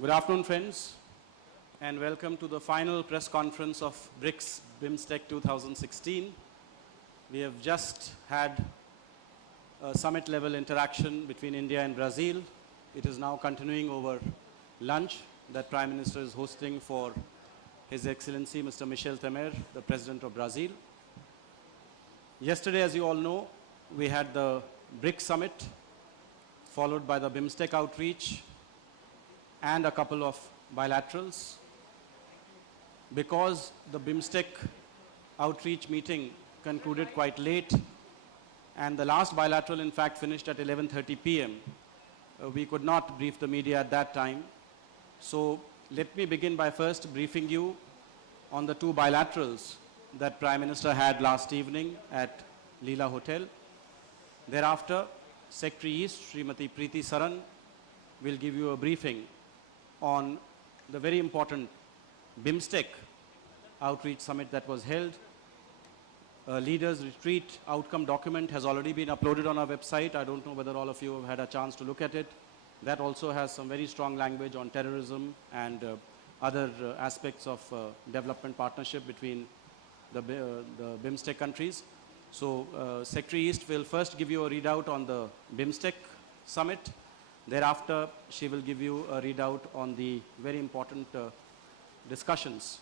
Good afternoon, friends, and welcome to the final press conference of BRICS BIMSTEC 2016. We have just had a summit-level interaction between India and Brazil. It is now continuing over lunch that Prime Minister is hosting for His Excellency Mr. Michel Temer, the President of Brazil. Yesterday, as you all know, we had the BRICS Summit, followed by the BIMSTEC outreach, and a couple of bilaterals. Because the BIMSTEC outreach meeting concluded quite late, and the last bilateral, in fact, finished at 11:30 p.m., we could not brief the media at that time. So let me begin by first briefing you on the two bilaterals that Prime Minister had last evening at Leela Hotel. Thereafter, Secretary East, Srimati Preeti Saran, will give you a briefing on the very important BIMSTEC outreach summit that was held. A leaders retreat outcome document has already been uploaded on our website. I don't know whether all of you have had a chance to look at it. That also has some very strong language on terrorism and other aspects of development partnership between the BIMSTEC countries. So Secretary East will first give you a readout on the BIMSTEC summit. Thereafter, she will give you a readout on the very important discussions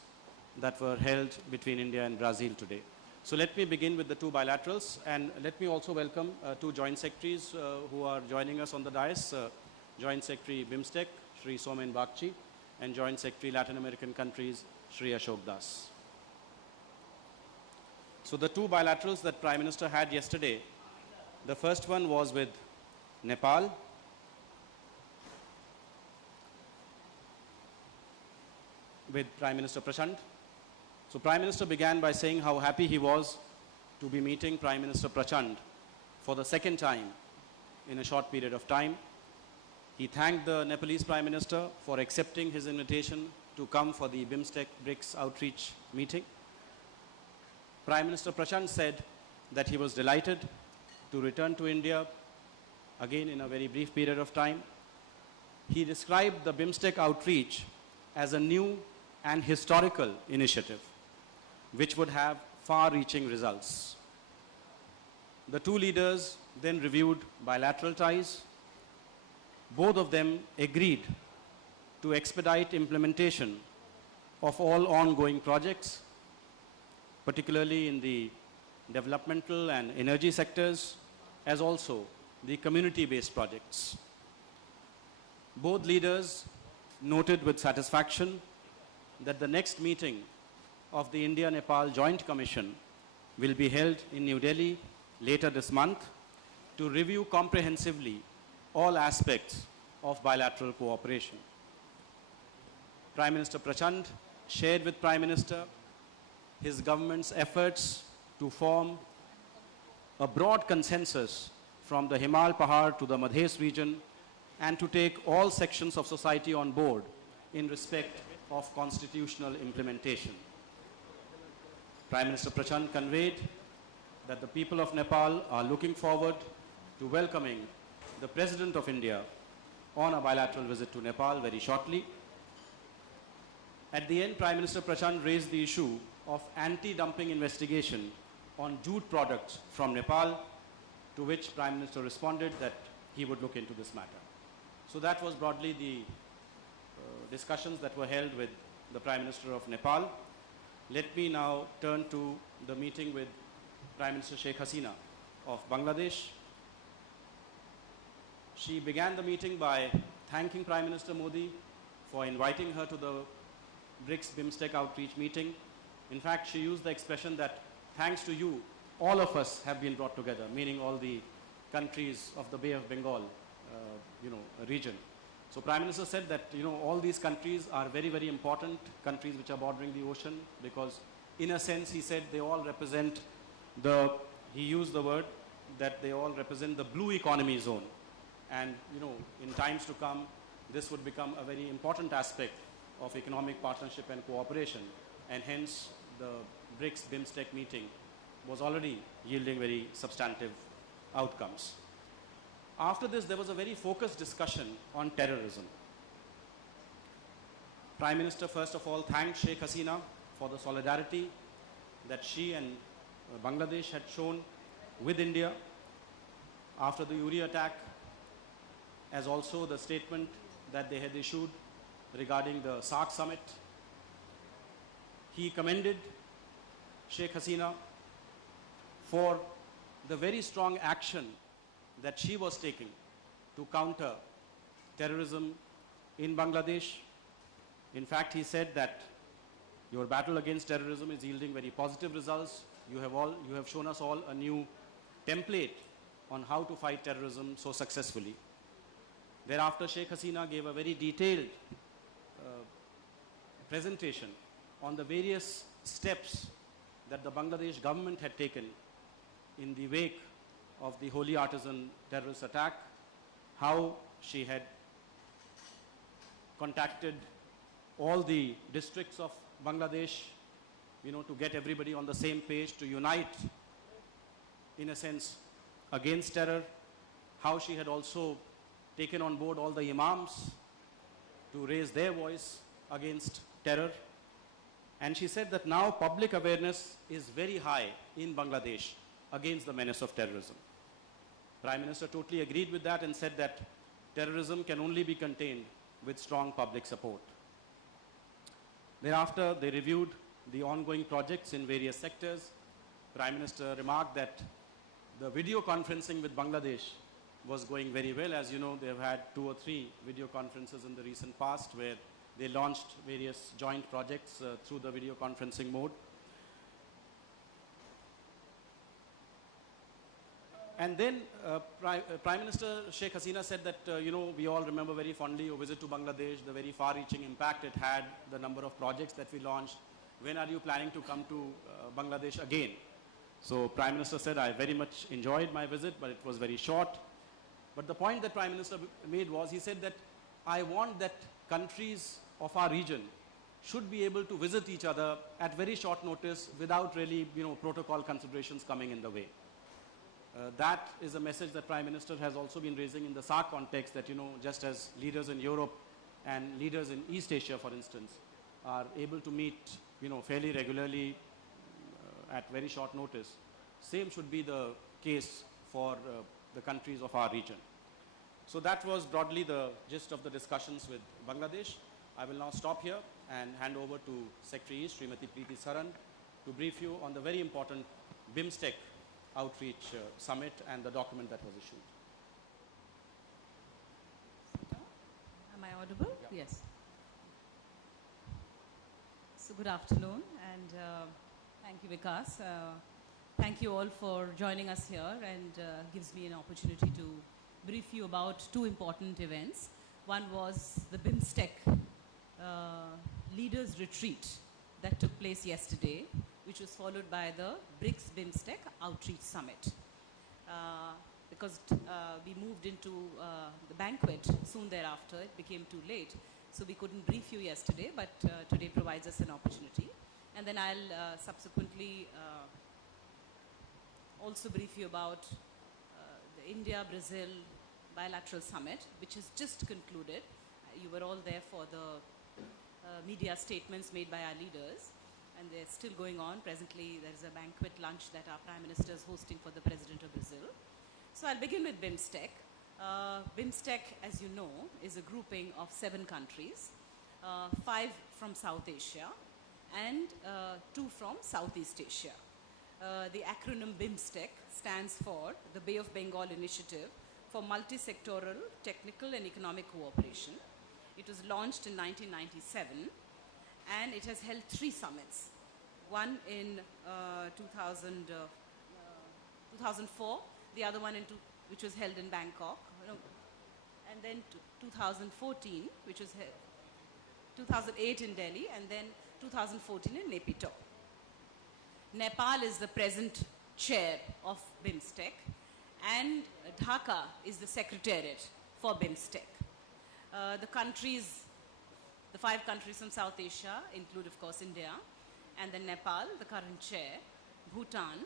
that were held between India and Brazil today. So let me begin with the two bilaterals, and let me also welcome two joint secretaries who are joining us on the dais. Joint Secretary BIMSTEC, Shri Somen Bagchi, and Joint Secretary Latin American countries, Shri Ashok Das. So the two bilaterals that Prime Minister had yesterday, the first one was with Nepal. With Prime Minister Prachand. So Prime Minister began by saying how happy he was to be meeting Prime Minister Prachand for the second time in a short period of time. He thanked the Nepalese Prime Minister for accepting his invitation to come for the BIMSTEC BRICS outreach meeting. Prime Minister Prachand said that he was delighted to return to India again in a very brief period of time. He described the BIMSTEC outreach as a new and historical initiative which would have far-reaching results. The two leaders then reviewed bilateral ties. Both of them agreed to expedite implementation of all ongoing projects, particularly in the developmental and energy sectors, as also the community-based projects. Both leaders noted with satisfaction that the next meeting of the India-Nepal Joint Commission will be held in New Delhi later this month to review comprehensively all aspects of bilateral cooperation. Prime Minister Prachand shared with Prime Minister his government's efforts to form a broad consensus from the Himal Pahar to the Madhes region and to take all sections of society on board in respect of constitutional implementation. Prime Minister Prachand conveyed that the people of Nepal are looking forward to welcoming the President of India on a bilateral visit to Nepal very shortly. At the end, Prime Minister Prachand raised the issue of anti-dumping investigation on jute products from Nepal, to which Prime Minister responded that he would look into this matter. So that was broadly the discussions that were held with the Prime Minister of Nepal. Let me now turn to the meeting with Prime Minister Sheikh Hasina of Bangladesh. She began the meeting by thanking Prime Minister Modi for inviting her to the BRICS BIMSTEC outreach meeting. In fact, she used the expression that thanks to you, all of us have been brought together, meaning all the countries of the Bay of Bengal region. So Prime Minister said that, all these countries are very, very important countries which are bordering the ocean because, in a sense, he said they all represent he used the word that they all represent the blue economy zone. And, in times to come, this would become a very important aspect of economic partnership and cooperation. And hence, the BRICS BIMSTEC meeting was already yielding very substantive outcomes. After this, there was a very focused discussion on terrorism. Prime Minister first of all thanked Sheikh Hasina for the solidarity that she and Bangladesh had shown with India after the Uri attack, as also the statement that they had issued regarding the SAARC summit. He commended Sheikh Hasina for the very strong action that she was taking to counter terrorism in Bangladesh. In fact, he said that your battle against terrorism is yielding very positive results. You have shown us all a new template on how to fight terrorism so successfully. Thereafter, Sheikh Hasina gave a very detailed presentation on the various steps that the Bangladesh government had taken in the wake of the Holy Artisan terrorist attack, how she had contacted all the districts of Bangladesh, to get everybody on the same page, to unite, in a sense, against terror, how she had also taken on board all the imams to raise their voice against terror. And she said that now public awareness is very high in Bangladesh against the menace of terrorism. Prime Minister totally agreed with that and said that terrorism can only be contained with strong public support. Thereafter, they reviewed the ongoing projects in various sectors. Prime Minister remarked that the video conferencing with Bangladesh was going very well. As you know, they have had 2 or 3 video conferences in the recent past where they launched various joint projects through the video conferencing mode. And then Prime Minister Sheikh Hasina said that, we all remember very fondly your visit to Bangladesh, the very far-reaching impact it had, the number of projects that we launched. When are you planning to come to Bangladesh again? So Prime Minister said, I very much enjoyed my visit, but it was very short. But the point that Prime Minister made was, he said that I want that countries of our region should be able to visit each other at very short notice without really, protocol considerations coming in the way. That is a message that Prime Minister has also been raising in the SAARC context, that, just as leaders in Europe and leaders in East Asia, for instance, are able to meet, fairly regularly at very short notice, same should be the case for the countries of our region. So that was broadly the gist of the discussions with Bangladesh. I will now stop here and hand over to Secretary East, Srimati Preeti Saran, to brief you on the very important BIMSTEC Outreach Summit and the document that was issued. Am I audible? Yeah. Yes. So good afternoon, and thank you, Vikas. Thank you all for joining us here, and gives me an opportunity to brief you about 2 important events. One was the BIMSTEC Leaders Retreat that took place yesterday, which was followed by the BRICS BIMSTEC Outreach Summit. Because we moved into the banquet soon thereafter, it became too late, so we couldn't brief you yesterday, but today provides us an opportunity. And then I'll subsequently also brief you about the India-Brazil bilateral summit, which has just concluded. You were all there for the media statements made by our leaders, and they're still going on. Presently, there's a banquet lunch that our Prime Minister is hosting for the President of Brazil. So I'll begin with BIMSTEC. BIMSTEC, as you know, is a grouping of 7 countries, 5 from South Asia and 2 from Southeast Asia. The acronym BIMSTEC stands for the Bay of Bengal Initiative for Multi-Sectoral Technical and Economic Cooperation. It was launched in 1997, and it has held 3 summits. One in 2004, the other one which was held in Bangkok, and then 2014, which was 2008 in Delhi, and then 2014 in Naypyidaw. Nepal is the present chair of BIMSTEC, and Dhaka is the secretariat for BIMSTEC. The 5 countries from South Asia include, of course, India, and then Nepal, the current chair, Bhutan,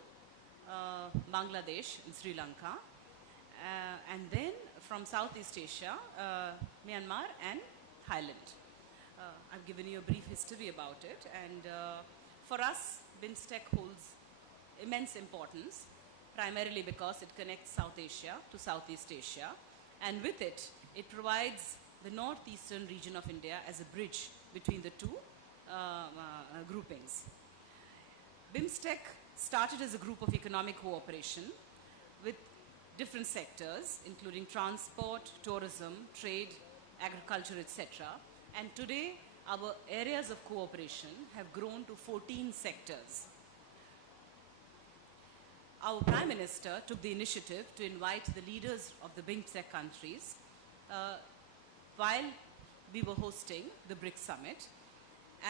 Bangladesh, and Sri Lanka, and then from Southeast Asia, Myanmar and Thailand. I've given you a brief history about it, and for us, BIMSTEC holds immense importance, primarily because it connects South Asia to Southeast Asia, and with it, it provides the northeastern region of India as a bridge between the two groupings. BIMSTEC started as a group of economic cooperation with different sectors, including transport, tourism, trade, agriculture, etc. And today, our areas of cooperation have grown to 14 sectors. Our Prime Minister took the initiative to invite the leaders of the BIMSTEC countries while we were hosting the BRICS Summit.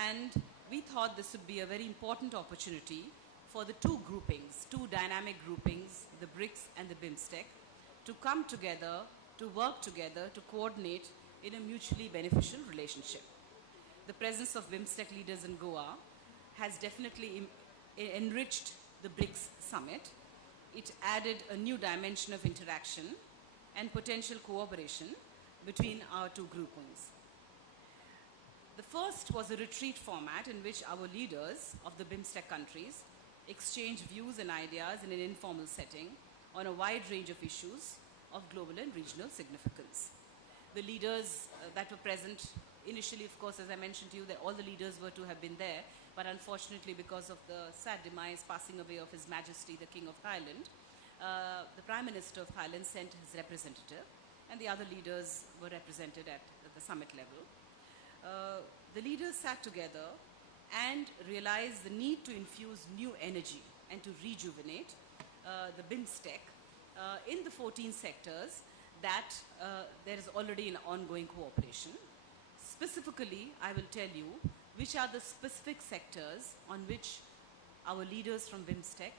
And we thought this would be a very important opportunity for the two groupings, two dynamic groupings, the BRICS and the BIMSTEC, to come together, to work together, to coordinate in a mutually beneficial relationship. The presence of BIMSTEC leaders in Goa has definitely enriched the BRICS Summit. It added a new dimension of interaction and potential cooperation between our two groupings. The first was a retreat format in which our leaders of the BIMSTEC countries exchanged views and ideas in an informal setting on a wide range of issues of global and regional significance. The leaders that were present initially, of course, as I mentioned to you, that all the leaders were to have been there, but unfortunately because of the sad demise, passing away of His Majesty, the King of Thailand, the Prime Minister of Thailand sent his representative, and the other leaders were represented at the summit level. The leaders sat together and realized the need to infuse new energy and to rejuvenate the BIMSTEC in the 14 sectors that there is already an ongoing cooperation. Specifically, I will tell you which are the specific sectors on which our leaders from BIMSTEC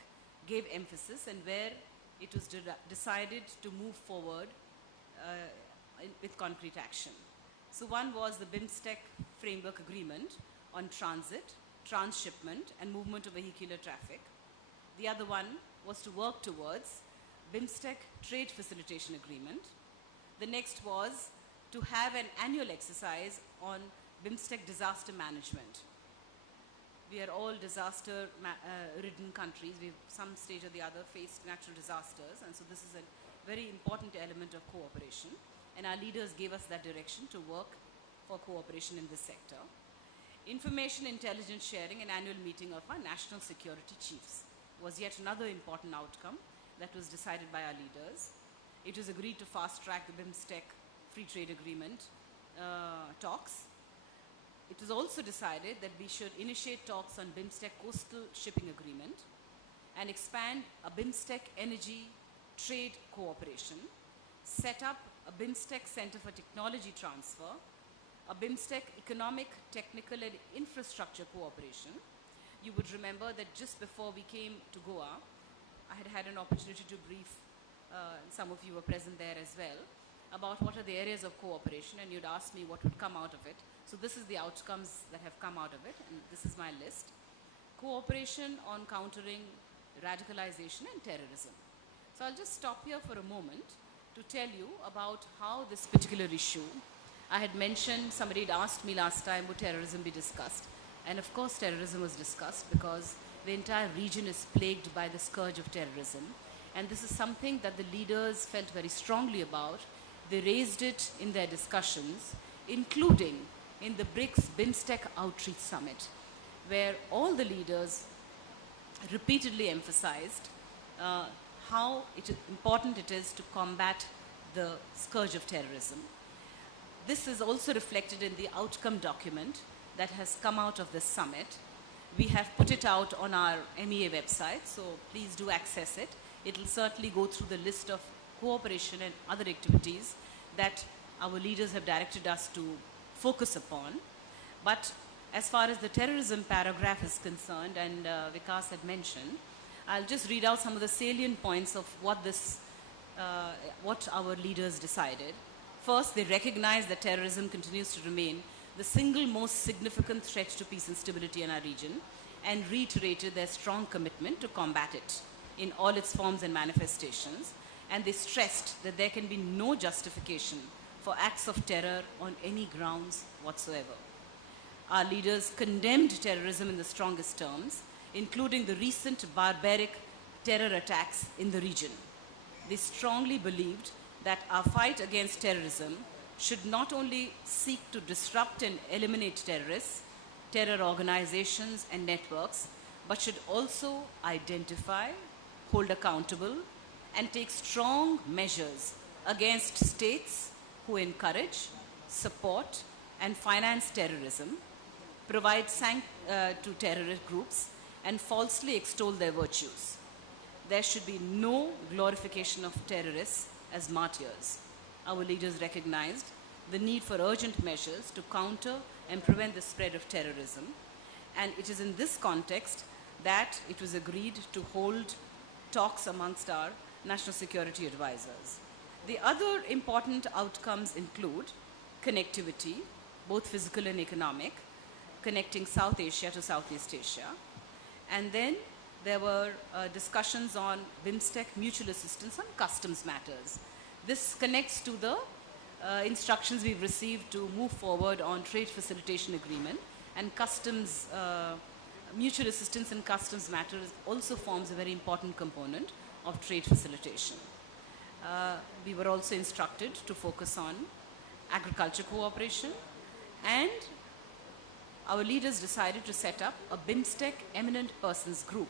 gave emphasis and where it was decided to move forward with concrete action. So one was the BIMSTEC Framework Agreement on transit, transshipment, and movement of vehicular traffic. The other one was to work towards BIMSTEC Trade Facilitation Agreement. The next was to have an annual exercise on BIMSTEC disaster management. We are all disaster-ridden countries. We've some stage or the other faced natural disasters, and so this is a very important element of cooperation. And our leaders gave us that direction to work for cooperation in this sector. Information intelligence sharing, an annual meeting of our national security chiefs, was yet another important outcome that was decided by our leaders. It was agreed to fast-track the BIMSTEC Free Trade Agreement talks. It was also decided that we should initiate talks on BIMSTEC Coastal Shipping Agreement and expand a BIMSTEC energy trade cooperation, set up a BIMSTEC Center for Technology Transfer, a BIMSTEC Economic, Technical and Infrastructure Cooperation. You would remember that just before we came to Goa, I had had an opportunity to brief, some of you were present there as well, about what are the areas of cooperation, and you'd asked me what would come out of it. So this is the outcomes that have come out of it, and this is my list. Cooperation on countering radicalization and terrorism. So I'll just stop here for a moment to tell you about how this particular issue, I had mentioned, somebody had asked me last time, would terrorism be discussed? And of course terrorism was discussed because the entire region is plagued by the scourge of terrorism. And this is something that the leaders felt very strongly about. They raised it in their discussions, including in the BRICS BIMSTEC Outreach Summit, where all the leaders repeatedly emphasized how important it is to combat the scourge of terrorism. This is also reflected in the outcome document that has come out of this summit. We have put it out on our MEA website, so please do access it. It will certainly go through the list of cooperation and other activities that our leaders have directed us to focus upon. But as far as the terrorism paragraph is concerned, and Vikas had mentioned, I'll just read out some of the salient points of what our leaders decided. First, they recognize that terrorism continues to remain the single most significant threat to peace and stability in our region, and reiterated their strong commitment to combat it in all its forms and manifestations. And they stressed that there can be no justification for acts of terror on any grounds whatsoever. our leaders condemned terrorism in the strongest terms, including the recent barbaric terror attacks in the region. They strongly believed that our fight against terrorism should not only seek to disrupt and eliminate terrorists, terror organizations, and networks, but should also identify, hold accountable, and take strong measures against states who encourage, support, and finance terrorism, provide to terrorist groups, and falsely extol their virtues. There should be no glorification of terrorists as martyrs. Our leaders recognized the need for urgent measures to counter and prevent the spread of terrorism. And it is in this context that it was agreed to hold talks amongst our national security advisors. The other important outcomes include connectivity, both physical and economic, connecting South Asia to Southeast Asia. And then there were discussions on BIMSTEC mutual assistance on customs matters. This connects to the instructions we've received to move forward on trade facilitation agreement, and customs, mutual assistance in customs matters also forms a very important component of trade facilitation. We were also instructed to focus on agriculture cooperation, and our leaders decided to set up a BIMSTEC eminent persons group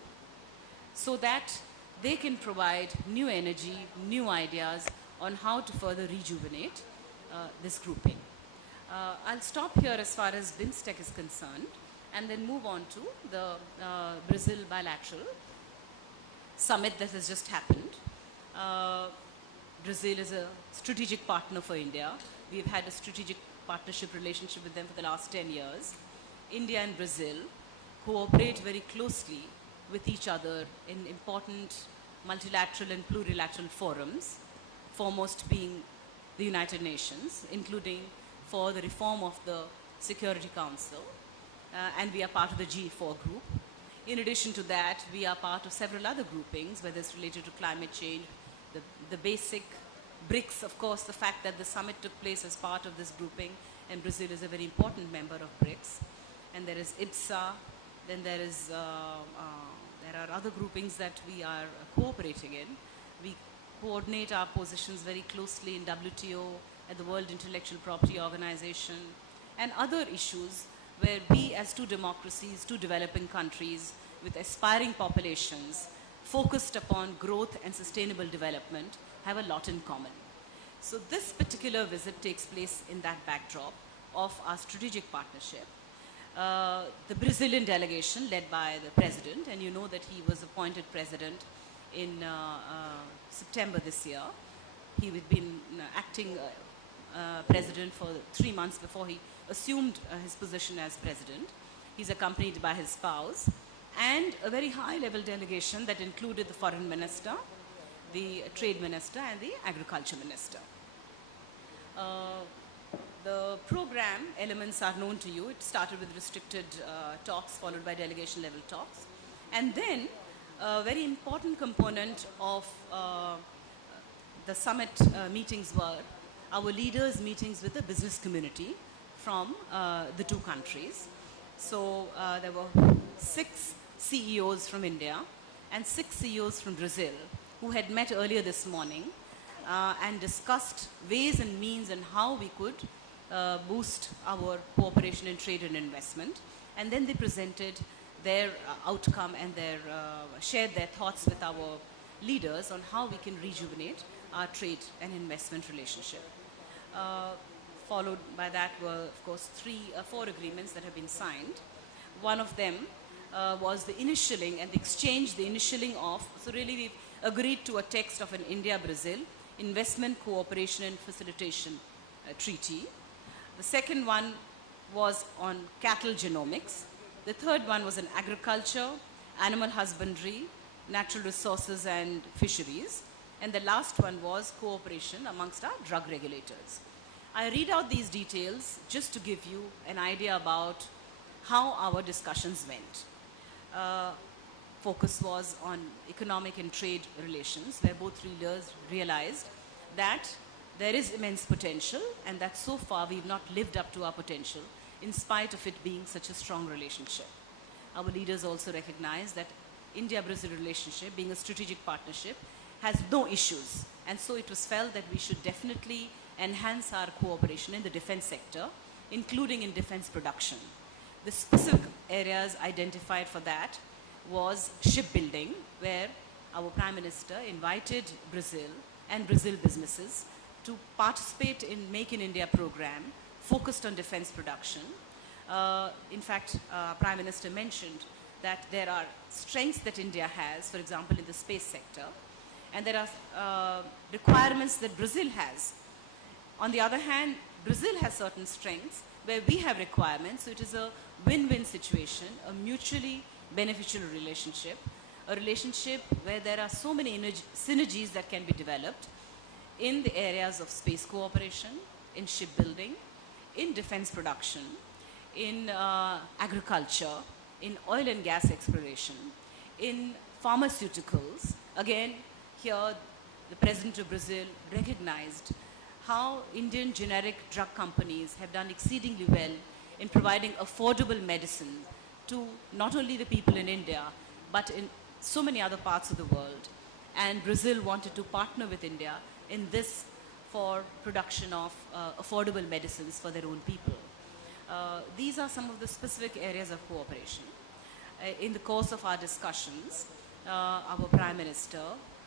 so that they can provide new energy, new ideas on how to further rejuvenate this grouping. I'll stop here as far as BIMSTEC is concerned and then move on to the Brazil bilateral summit that has just happened. Brazil is a strategic partner for India. We've had a strategic partnership relationship with them for the last 10 years. India and Brazil cooperate very closely with each other in important multilateral and plurilateral forums, foremost being the United Nations, including for the reform of the Security Council, and we are part of the G4 group. In addition to that, we are part of several other groupings, whether it's related to climate change, the basic BRICS, of course, the fact that the summit took place as part of this grouping, and Brazil is a very important member of BRICS. And there is IBSA, then there are other groupings that we are cooperating in. We coordinate our positions very closely in WTO, at the World Intellectual Property Organization, and other issues where we as two democracies, two developing countries with aspiring populations focused upon growth and sustainable development have a lot in common. So this particular visit takes place in that backdrop of our strategic partnership. The Brazilian delegation led by the president, and you know that he was appointed president in September this year. He had been acting president for 3 months before he assumed his position as president. He's accompanied by his spouse and a very high-level delegation that included the foreign minister, the trade minister, and the agriculture minister. The program elements are known to you. It started with restricted talks followed by delegation level talks. And then a very important component of the summit meetings were our leaders' meetings with the business community from the two countries. So there were 6 CEOs from India and 6 CEOs from Brazil who had met earlier this morning and discussed ways and means and how we could boost our cooperation in trade and investment. And then they presented their outcome and shared their thoughts with our leaders on how we can rejuvenate our trade and investment relationship. Followed by that were, of course, 4 agreements that have been signed. One of them was the initialing and the exchange, the initialing of, so really we've agreed to a text of an India-Brazil investment cooperation and facilitation treaty. The second one was on cattle genomics. The third one was on agriculture, animal husbandry, natural resources and fisheries. And the last one was cooperation amongst our drug regulators. I read out these details just to give you an idea about how our discussions went. Focus was on economic and trade relations, where both leaders realized that there is immense potential and that so far we've not lived up to our potential in spite of it being such a strong relationship. Our leaders also recognize that India-Brazil relationship, being a strategic partnership, has no issues. And so it was felt that we should definitely enhance our cooperation in the defense sector, including in defense production. The specific areas identified for that was shipbuilding, where our Prime Minister invited Brazil and Brazil businesses to participate in Make in India program focused on defense production. In fact, Prime Minister mentioned that there are strengths that India has, for example, in the space sector, and there are requirements that Brazil has. On the other hand, Brazil has certain strengths where we have requirements, so it is a win-win situation, a mutually beneficial relationship, a relationship where there are so many synergies that can be developed in the areas of space cooperation, in shipbuilding, in defense production, in agriculture, in oil and gas exploration, in pharmaceuticals. Again, here the President of Brazil recognized how Indian generic drug companies have done exceedingly well in providing affordable medicine to not only the people in India, but in so many other parts of the world. And Brazil wanted to partner with India in this for production of affordable medicines for their own people. These are some of the specific areas of cooperation. In the course of our discussions, our Prime Minister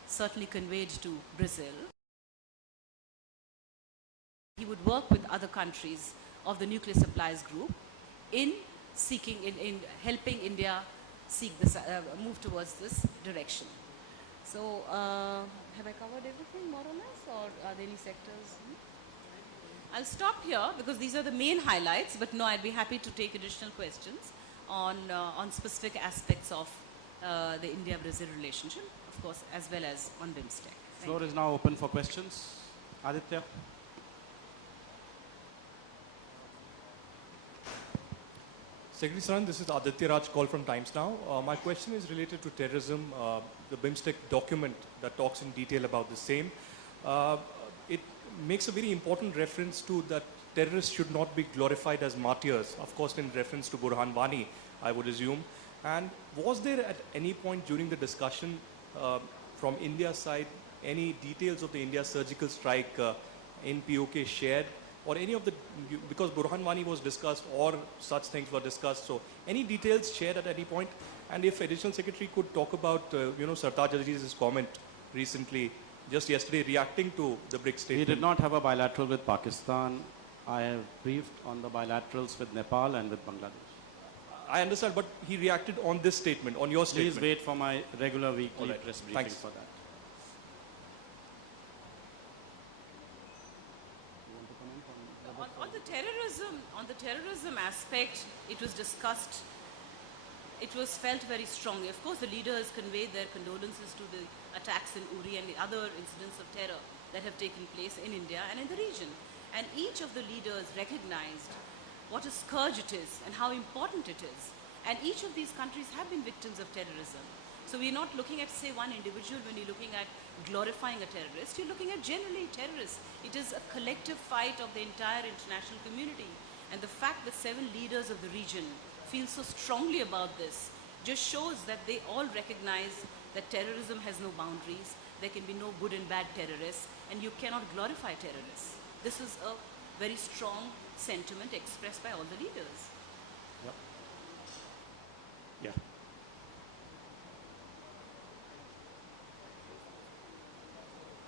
certainly conveyed to Brazil he would work with other countries of the nuclear supplies group in seeking, in helping India seek this, move towards this direction. So, have I covered everything more or less, or are there any sectors? I'll stop here because these are the main highlights, but no, I'd be happy to take additional questions on specific aspects of the India-Brazil relationship, of course, as well as on BIMSTEC. Floor is now open for questions. Aditya. Secretary Saran, this is Aditya Raj, call from Times Now. My question is related to terrorism, the BIMSTEC document that talks in detail about the same. It makes a very important reference to that terrorists should not be glorified as martyrs, of course in reference to Burhan Wani, I would assume. And was there at any point during the discussion from India's side any details of the India surgical strike in POK shared? Or any of the, because Burhan Wani was discussed or such things were discussed, so any details shared at any point? And if Additional Secretary could talk about, Sartaj Aziz's comment recently, just yesterday, reacting to the BRICS statement. We did not have a bilateral with Pakistan. I have briefed on the bilaterals with Nepal and with Bangladesh. I understand, but he reacted on this statement, on your statement. Please wait for my regular weekly Right. press briefing Thanks. for that. On the terrorism aspect, it was discussed, it was felt very strongly. Of course, the leaders conveyed their condolences to the attacks in Uri and the other incidents of terror that have taken place in India and in the region. And each of the leaders recognized what a scourge it is and how important it is. And each of these countries have been victims of terrorism. So we're not looking at, say, one individual when you're looking at glorifying a terrorist. You're looking at generally terrorists. It is a collective fight of the entire international community. And the fact that 7 leaders of the region feel so strongly about this just shows that they all recognize that terrorism has no boundaries. There can be no good and bad terrorists, and you cannot glorify terrorists. This is a very strong sentiment expressed by all the leaders. Yep. Yeah.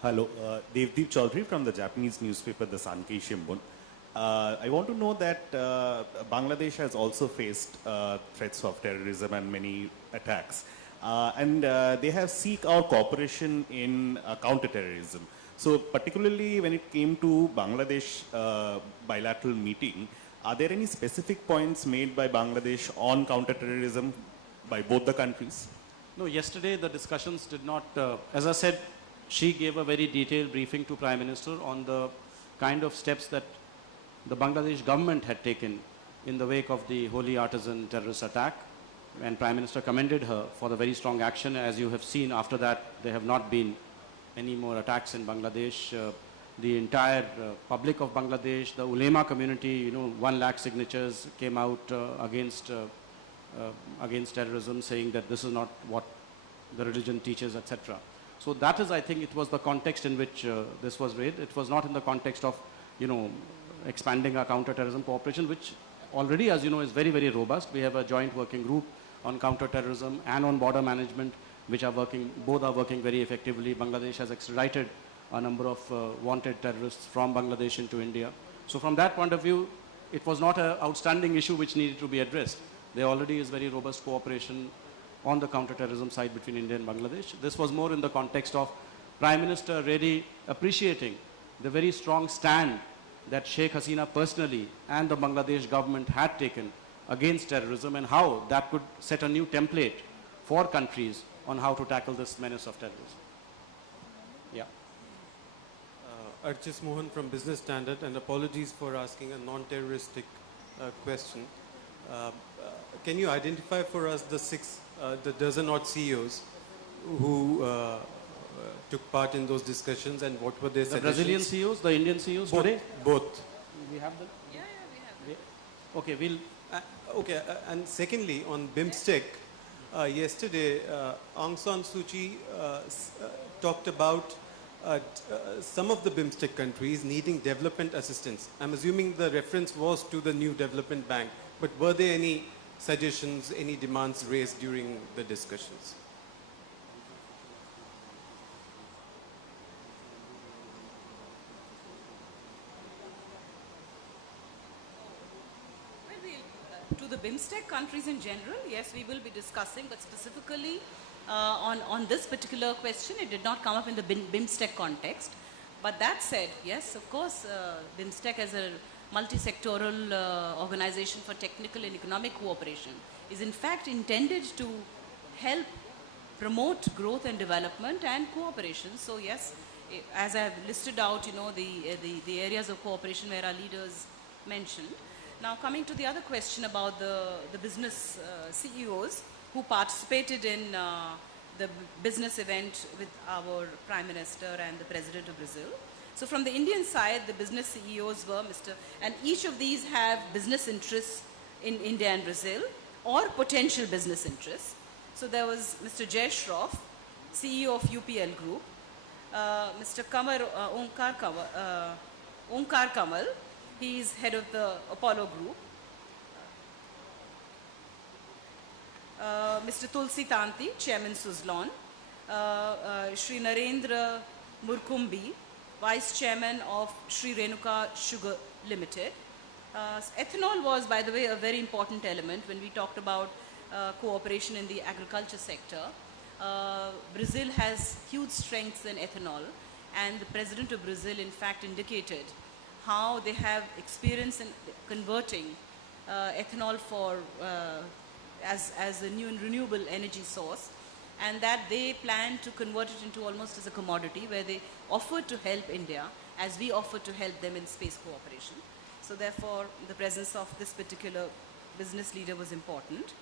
Hello, Devdeep Chaudhary from the Japanese newspaper, the Sankei Shimbun. I want to know that Bangladesh has also faced threats of terrorism and many attacks. And they have seek our cooperation in counter-terrorism. So particularly when it came to Bangladesh bilateral meeting, are there any specific points made by Bangladesh on counter-terrorism by both the countries? No, yesterday the discussions did not, as I said, she gave a very detailed briefing to Prime Minister on the kind of steps that the Bangladesh government had taken in the wake of the Holy Artisan terrorist attack. And Prime Minister commended her for the very strong action. As you have seen, after that, there have not been any more attacks in Bangladesh. the entire public of Bangladesh, the ulema community, 1 lakh signatures came out against terrorism, saying that this is not what the religion teaches, etc. So that is, I think, it was the context in which this was raised. It was not in the context of, expanding our counter-terrorism cooperation, which already, as you know, is very, very robust. We have a joint working group on counter-terrorism and on border management, which are working, both are working very effectively. Bangladesh has extradited a number of wanted terrorists from Bangladesh into India. So from that point of view, it was not an outstanding issue which needed to be addressed. There already is very robust cooperation on the counter-terrorism side between India and Bangladesh. This was more in the context of Prime Minister really appreciating the very strong stand that Sheikh Hasina personally and the Bangladesh government had taken against terrorism, and how that could set a new template for countries on how to tackle this menace of terrorism. Yeah. Archis Mohan from Business Standard, and apologies for asking a non-terroristic question. Can you identify for us the dozen-odd CEOs who took part in those discussions, and what were their The suggestions? Brazilian CEOs, the Indian CEOs Both. today? Both. We have them? Yeah, we have. Okay, we'll... And secondly, on BIMSTEC, yesterday Aung San Suu Kyi talked about some of the BIMSTEC countries needing development assistance. I'm assuming the reference was to the new development bank, but were there any suggestions, any demands raised during the discussions? To the BIMSTEC countries in general, yes, we will be discussing, but specifically on this particular question, it did not come up in the BIMSTEC context. But that said, yes, of course, BIMSTEC as a multi-sectoral organization for technical and economic cooperation is in fact intended to help promote growth and development and cooperation. So yes, as I have listed out, the areas of cooperation where our leaders mentioned. Now coming to the other question about the business CEOs who participated in the business event with our Prime Minister and the President of Brazil. So from the Indian side, the business CEOs were and each of these have business interests in India and Brazil or potential business interests. So there was Mr. Jay Shroff, CEO of UPL Group, Mr. Onkar Kamal, he is head of the Apollo Group, Mr. Tulsi Tanti, Chairman Suzlon, Shri Narendra Murkumbi, Vice Chairman of Shri Renuka Sugar Limited. Ethanol was, by the way, a very important element when we talked about cooperation in the agriculture sector. Brazil has huge strengths in ethanol, and the President of Brazil, in fact, indicated how they have experience in converting ethanol for as a new and renewable energy source, and that they plan to convert it into almost as a commodity, where they offered to help India as we offered to help them in space cooperation. So therefore, the presence of this particular business leader was important.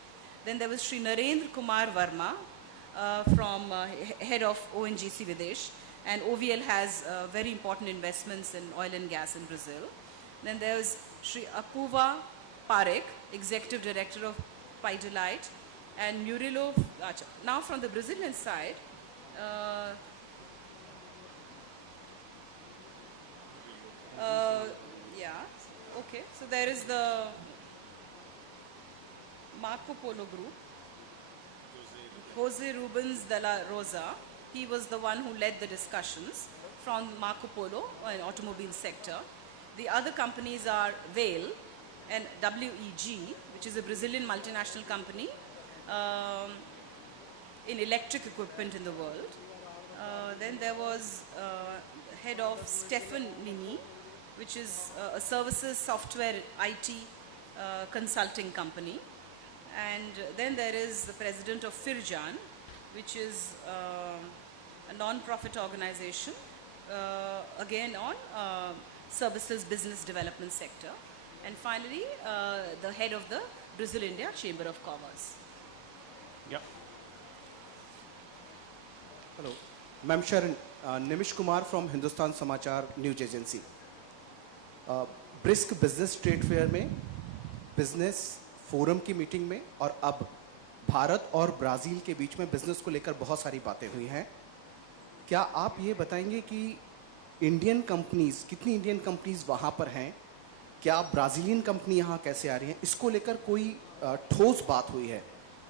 Then there was Sri Narendra Kumar Verma, head of ONGC Videsh, and OVL has very important investments in oil and gas in Brazil. Then there was Sri Apuva Parekh, Executive Director of Pidilite, and Murilo. Now from the Brazilian side, okay, so there is the Marco Polo Group, Jose Rubens de la Rosa. He was the one who led the discussions from Marco Polo, an automobile sector. The other companies are Vale and WEG, which is a Brazilian multinational company in electric equipment in the world. Then there was head of Stefan Mini, which is a services, software, IT consulting company. And then there is the president of Firjan, which is a non-profit organization, again on services business development sector. And finally, the head of the Brazil-India Chamber of Commerce. Yeah. Hello. Ma'am Sharon, Nimish Kumar from Hindustan Samachar News Agency. Brisk business trade fair में, business forum की meeting में और अब भारत और Brazil के बीच में business को लेकर बहुत सारी बातें हुई हैं. क्या आप ये बताएंगे कि इंडियन कंपनीज, कितनी इंडियन कंपनीज वहाँ पर हैं, क्या ब्राज़ीलियन कंपनी यहाँ कैसे आ रही हैं, इसको लेकर कोई ठोस बात हुई है?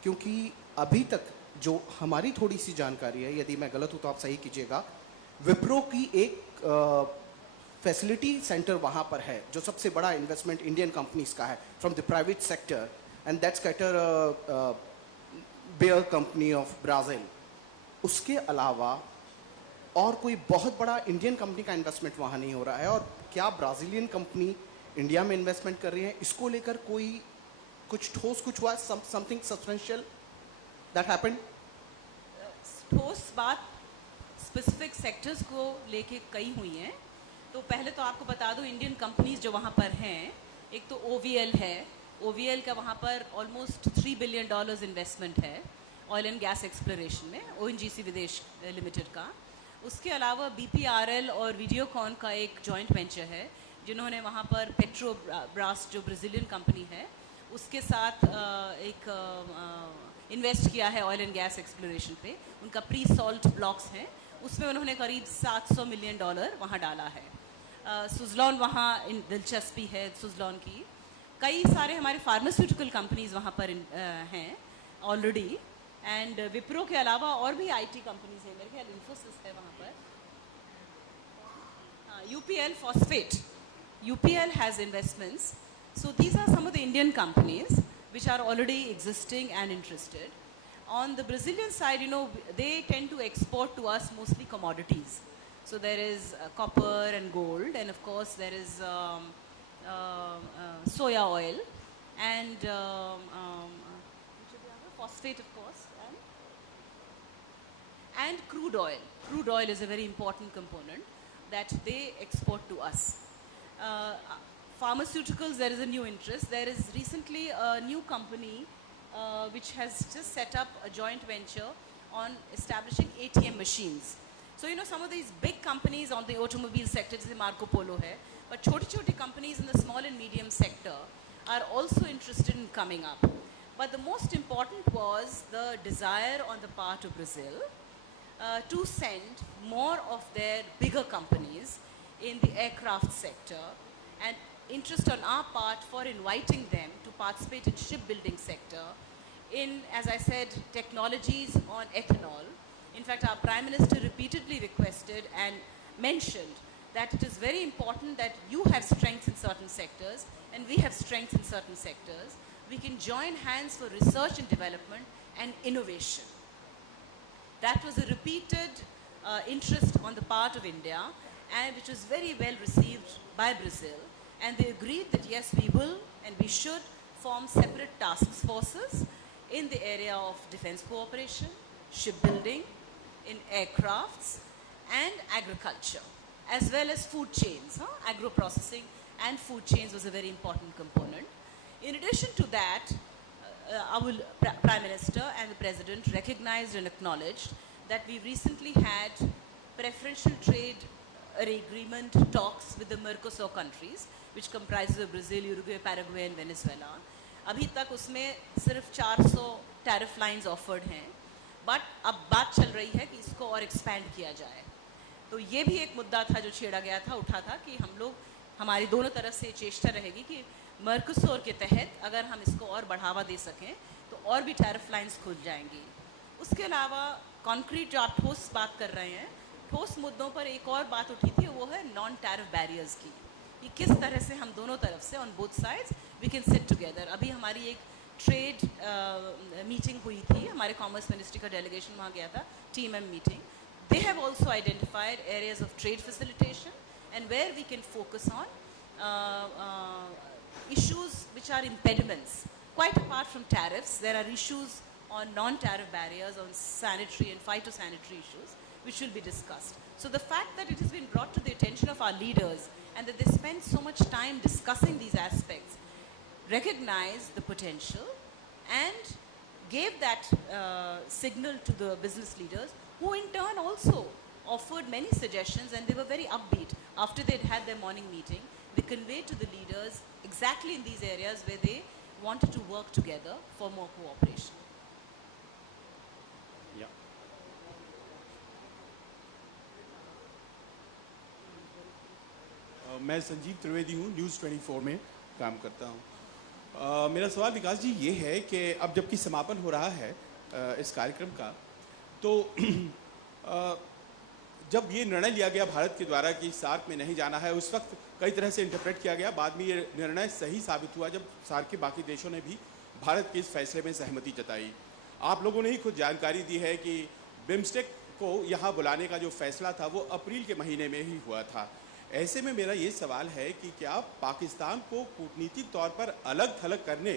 क्योंकि अभी तक जो हमारी थोड़ी सी जानकारी है, यदि मैं गलत हूँ तो आप सही कीजिएगा, विप्रो की एक फैसिलिटी सेंटर वहाँ पर है जो सबसे बड़ा इन्वेस्टमेंट इंडियन कंपनीज का है from the private sector, and that's कैटर बेयर कंपनी ऑफ ब्राज़ील. उसके अलावा और कोई बहुत बड़ा इंडियन कंपनी का इन्वेस्टमेंट वहाँ नहीं हो रहा है. और क्या ब्राज़ीलियन कंपनी इंडिया में इन्वेस्टमेंट कर रही है, इसको लेकर कोई कुछ ठोस कुछ हुआ, समथिंग सब्सटेंशियल दैट हैपेंड? ठोस बात स्पेसिफिक सेक्टर्स को लेके कई हुई हैं. तो पहले तो आपको बता दूं, इंडियन कंपनीज जो वहाँ पर हैं, एक तो OVL है. OVL का वहाँ पर ऑलमोस्ट $3 बिलियन इन्वेस्टमेंट है ऑयल एंड गैस एक्सप्लोरेशन में, ONGC विदेश लिमिटेड का. उसके अलावा BPRL और वीडियोकॉन का एक जॉइंट वेंचर है, जिन्होंने वहाँ पर पेट्रोब्रास जो ब्राज़ीलियन कंपनी है उसके साथ एक इन्वेस्ट किया है ऑयल एंड गैस एक्सप्लोरेशन पे. उनका प्री सॉल्ट ब्लॉक्स हैं, उसमें उन्होंने करीब $700 मिलियन वहाँ डाला है. सुजलॉन वहाँ दिलचस्पी है सुजलॉन की. कई सारे हमारे फार्मास्यूटिकल कंपनीज वहाँ पर हैं ऑलरेडी. एंड विप्रो के अलावा और भी IT कंपनीज हैं, मेरे ख्याल इन्फोसिस है वहाँ पर. UPL Phosphate, UPL has investments. So these are some of the Indian companies which are already existing and interested. On the Brazilian side, you know, they tend to export to us mostly commodities. So there is copper and gold, and of course there is soya oil and phosphate, of course, and crude oil. Crude oil is a very important component that they export to us. Pharmaceuticals, there is a new interest. There is recently a new company which has just set up a joint venture on establishing ATM machines. So, you know, some of these big companies on the automobile sector, जैसे Marco Polo है, but छोटी-छोटी companies in the small and medium sector are also interested in coming up. But the most important was the desire on the part of Brazil to send more of their bigger companies in the aircraft sector, and interest on our part for inviting them to participate in shipbuilding sector, in, as I said, technologies on ethanol. In fact, our Prime Minister repeatedly requested and mentioned that it is very important that you have strengths in certain sectors and we have strengths in certain sectors. We can join hands for research and development and innovation. That was a repeated interest on the part of India, and which was very well received by Brazil. And they agreed that yes, we will and we should form separate task forces in the area of defense cooperation, shipbuilding, in aircrafts, and agriculture, as well as food chains. Agro-processing and food chains was a very important component. In addition to that, our Prime Minister and the President recognized and acknowledged that we recently had preferential trade agreement talks with the Mercosur countries, which comprises of Brazil, Uruguay, Paraguay and Venezuela. अभी तक उसमें सिर्फ 400 tariff lines offered हैं, but अब बात चल रही है कि इसको और एक्सपैंड किया जाए. तो ये भी एक मुद्दा था जो छेड़ा गया था, उठा था कि हम लोग, हमारी दोनों तरफ से चेष्टा रहेगी कि मर्कोसुर के तहत अगर हम इसको और बढ़ावा दे सकें तो और भी टैरिफ लाइंस खुल जाएंगी. उसके अलावा कॉन्क्रीट जो आप ठोस बात कर रहे हैं, ठोस मुद्दों पर एक और बात उठी थी, वो है नॉन टैरिफ बैरियर्स की, कि किस तरह से हम दोनों तरफ से on both sides we can sit together. अभी हमारी एक ट्रेड मीटिंग हुई थी, हमारे कॉमर्स मिनिस्ट्री का डेलीगेशन वहाँ गया था, TMM meeting. They have also identified areas of trade facilitation and where we can focus on issues which are impediments. Quite apart from tariffs, there are issues on non-tariff barriers, on sanitary and phytosanitary issues, which will be discussed. So the fact that it has been brought to the attention of our leaders and that they spend so much time discussing these aspects, recognize the potential and gave that signal to the business leaders, who in turn also offered many suggestions and they were very upbeat. After they'd had their morning meeting, they conveyed to the leaders exactly in these areas where they wanted to work together for more cooperation. Yeah. मैं संजीव त्रिवेदी हूँ, news 24 में काम करता हूँ। मेरा सवाल विकास जी ये है कि अब जबकि समापन हो रहा है इस कार्यक्रम का, तो जब ये निर्णय लिया गया भारत के द्वारा कि सार्क में नहीं जाना है, उस वक्त कई तरह से इंटरप्रेट किया गया। बाद में ये निर्णय सही साबित हुआ जब सार्क के बाकी देशों ने भी भारत के इस फैसले में सहमति जताई। आप लोगों ने ही खुद जानकारी दी है कि बिम्स्टेक को यहाँ बुलाने का जो फैसला था वो अप्रैल के महीने में ही हुआ था। ऐसे में मेरा ये सवाल है कि क्या पाकिस्तान को कूटनीतिक तौर पर अलग थलग करने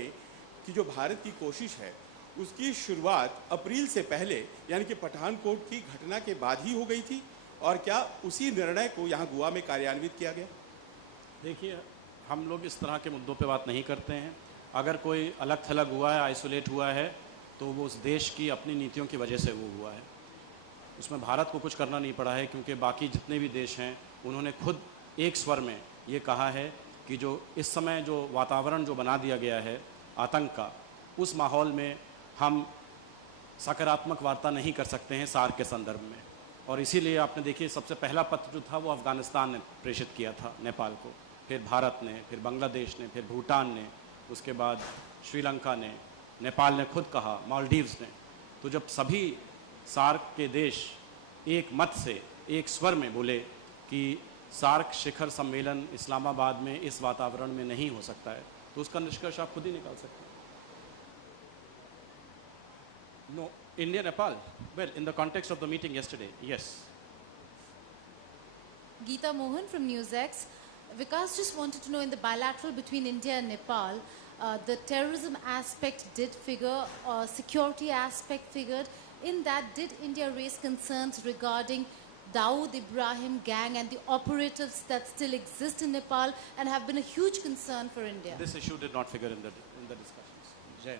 की जो भारत की कोशिश है, उसकी शुरुआत अप्रैल से पहले यानी कि पठानकोट की घटना के बाद ही हो गई थी, और क्या उसी निर्णय को यहाँ गोवा में कार्यान्वित किया गया? देखिए, हम लोग इस तरह के मुद्दों पे बात नहीं करते हैं। अगर कोई अलग थलग हुआ है, आइसोलेट हुआ है, तो वो उस देश की अपनी नीतियों की वजह से वो हुआ है। उसमें भारत को कुछ करना नहीं पड़ा है, क्योंकि बाकी जितने भी देश हैं उन्होंने खुद एक स्वर में ये कहा है कि जो इस समय जो वातावरण जो बना दिया गया है आतंक का, उस माहौल में हम सकारात्मक वार्ता नहीं कर सकते हैं सार्क के संदर्भ में। और इसीलिए आपने देखिए, सबसे पहला पत्र जो था वो अफ़गानिस्तान ने प्रेषित किया था नेपाल को, फिर भारत ने, फिर बांग्लादेश ने, फिर भूटान ने, उसके बाद श्रीलंका ने, नेपाल ने खुद कहा, मालदीव्स ने। तो जब सभी सार्क के देश एक मत से, एक स्वर में बोले कि सार्क शिखर सम्मेलन इस्लामाबाद में इस वातावरण में नहीं हो सकता है, तो उसका निष्कर्ष आप खुद ही निकाल सकते हैं। No, India, Nepal. Well, in the context of the meeting yesterday, yes. Geeta Mohan from NewsX. Vikas just wanted to know, in the bilateral between India and Nepal, the terrorism aspect did figure, security aspect figured. In that, did India raise concerns regarding Dawood Ibrahim gang and the operatives that still exist in Nepal and have been a huge concern for India? This issue did not figure in the discussions. Jain.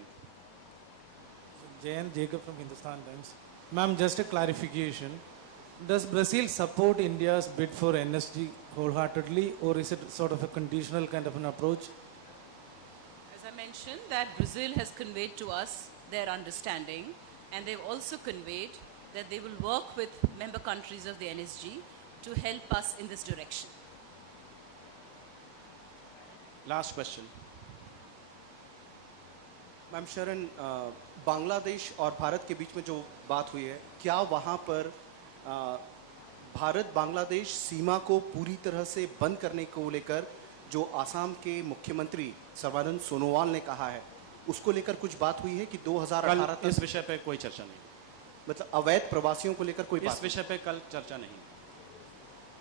Jayan Jacob from Hindustan Times. Ma'am, just a clarification. Does Brazil support India's bid for NSG wholeheartedly, or is it sort of a conditional kind of an approach? As I mentioned, that Brazil has conveyed to us their understanding, and they've also conveyed that they will work with member countries of the NSG to help us in this direction. Last question. Ma'am शरण, बांग्लादेश और भारत के बीच में जो बात हुई है, क्या वहाँ पर भारत बांग्लादेश सीमा को पूरी तरह से बंद करने को लेकर जो आसाम के मुख्यमंत्री सर्बानंद सोनोवाल ने कहा है, उसको लेकर कुछ बात हुई है कि 2018 कल इस विषय पे कोई चर्चा नहीं, मतलब अवैध प्रवासियों को लेकर कोई बात? इस विषय पे कल चर्चा नहीं।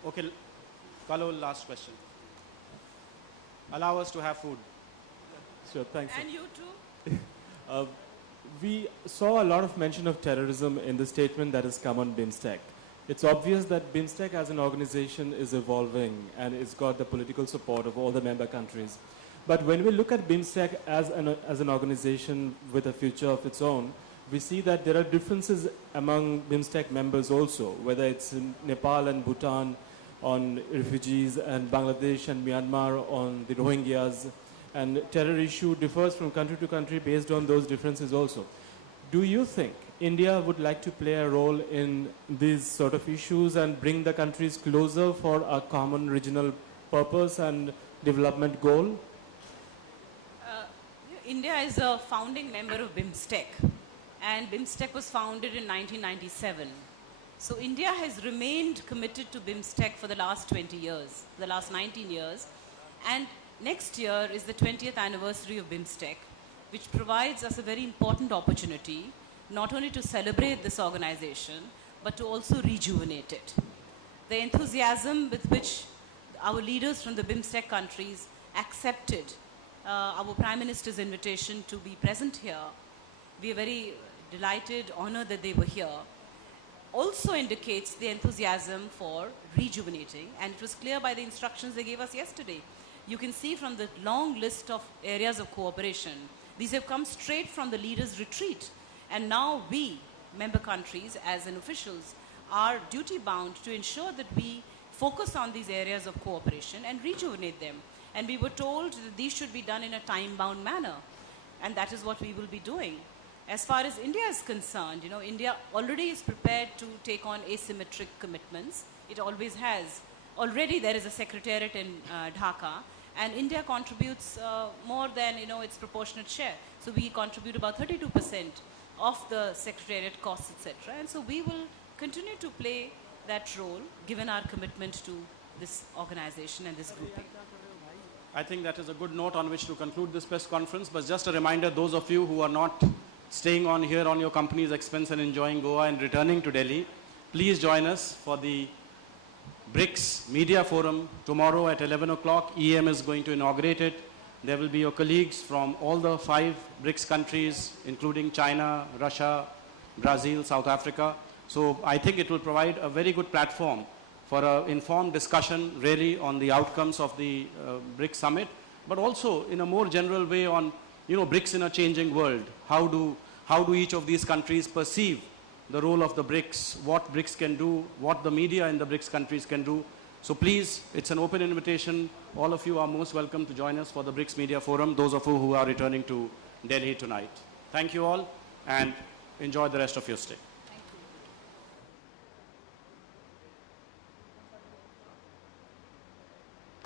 ओके, कल last question. Allow us to have food. Sure, thanks. And you too. We saw a lot of mention of terrorism in the statement that has come on BIMSTEC. It's obvious that BIMSTEC as an organization is evolving and it's got the political support of all the member countries. But when we look at BIMSTEC as an organization with a future of its own, we see that there are differences among BIMSTEC members also, whether it's in Nepal and Bhutan on refugees and Bangladesh and Myanmar on the Rohingyas. And terror issue differs from country to country based on those differences also. Do you think India would like to play a role in these sort of issues and bring the countries closer for a common regional purpose and development goal? India is a founding member of BIMSTEC, and BIMSTEC was founded in 1997. So India has remained committed to BIMSTEC for the last 20 years, the last 19 years, and next year is the 20th anniversary of BIMSTEC, which provides us a very important opportunity not only to celebrate this organization, but to also rejuvenate it. The enthusiasm with which our leaders from the BIMSTEC countries accepted our Prime Minister's invitation to be present here, we are very delighted, honored that they were here, also indicates the enthusiasm for rejuvenating, and it was clear by the instructions they gave us yesterday. You can see from the long list of areas of cooperation, these have come straight from the leaders' retreat. And now we, member countries, as in officials, are duty bound to ensure that we focus on these areas of cooperation and rejuvenate them. And we were told that these should be done in a time-bound manner. And that is what we will be doing. As far as India is concerned, India already is prepared to take on asymmetric commitments. It always has. Already there is a secretariat in Dhaka, and India contributes more than its proportionate share. So we contribute about 32% of the secretariat costs, etc. And so we will continue to play that role given our commitment to this organization and this grouping. I think that is a good note on which to conclude this press conference. But just a reminder, those of you who are not staying on here on your company's expense and enjoying Goa and returning to Delhi, please join us for the BRICS Media Forum tomorrow at 11 o'clock. EM is going to inaugurate it. There will be your colleagues from all the 5 BRICS countries, including China, Russia, Brazil, South Africa. So I think it will provide a very good platform for an informed discussion really on the outcomes of the BRICS summit, but also in a more general way on BRICS in a changing world. How do each of these countries perceive the role of the BRICS, what BRICS can do, what the media in the BRICS countries can do. So please, it's an open invitation. All of you are most welcome to join us for the BRICS Media Forum, those of you who are returning to Delhi tonight. Thank you all, and enjoy the rest of your stay.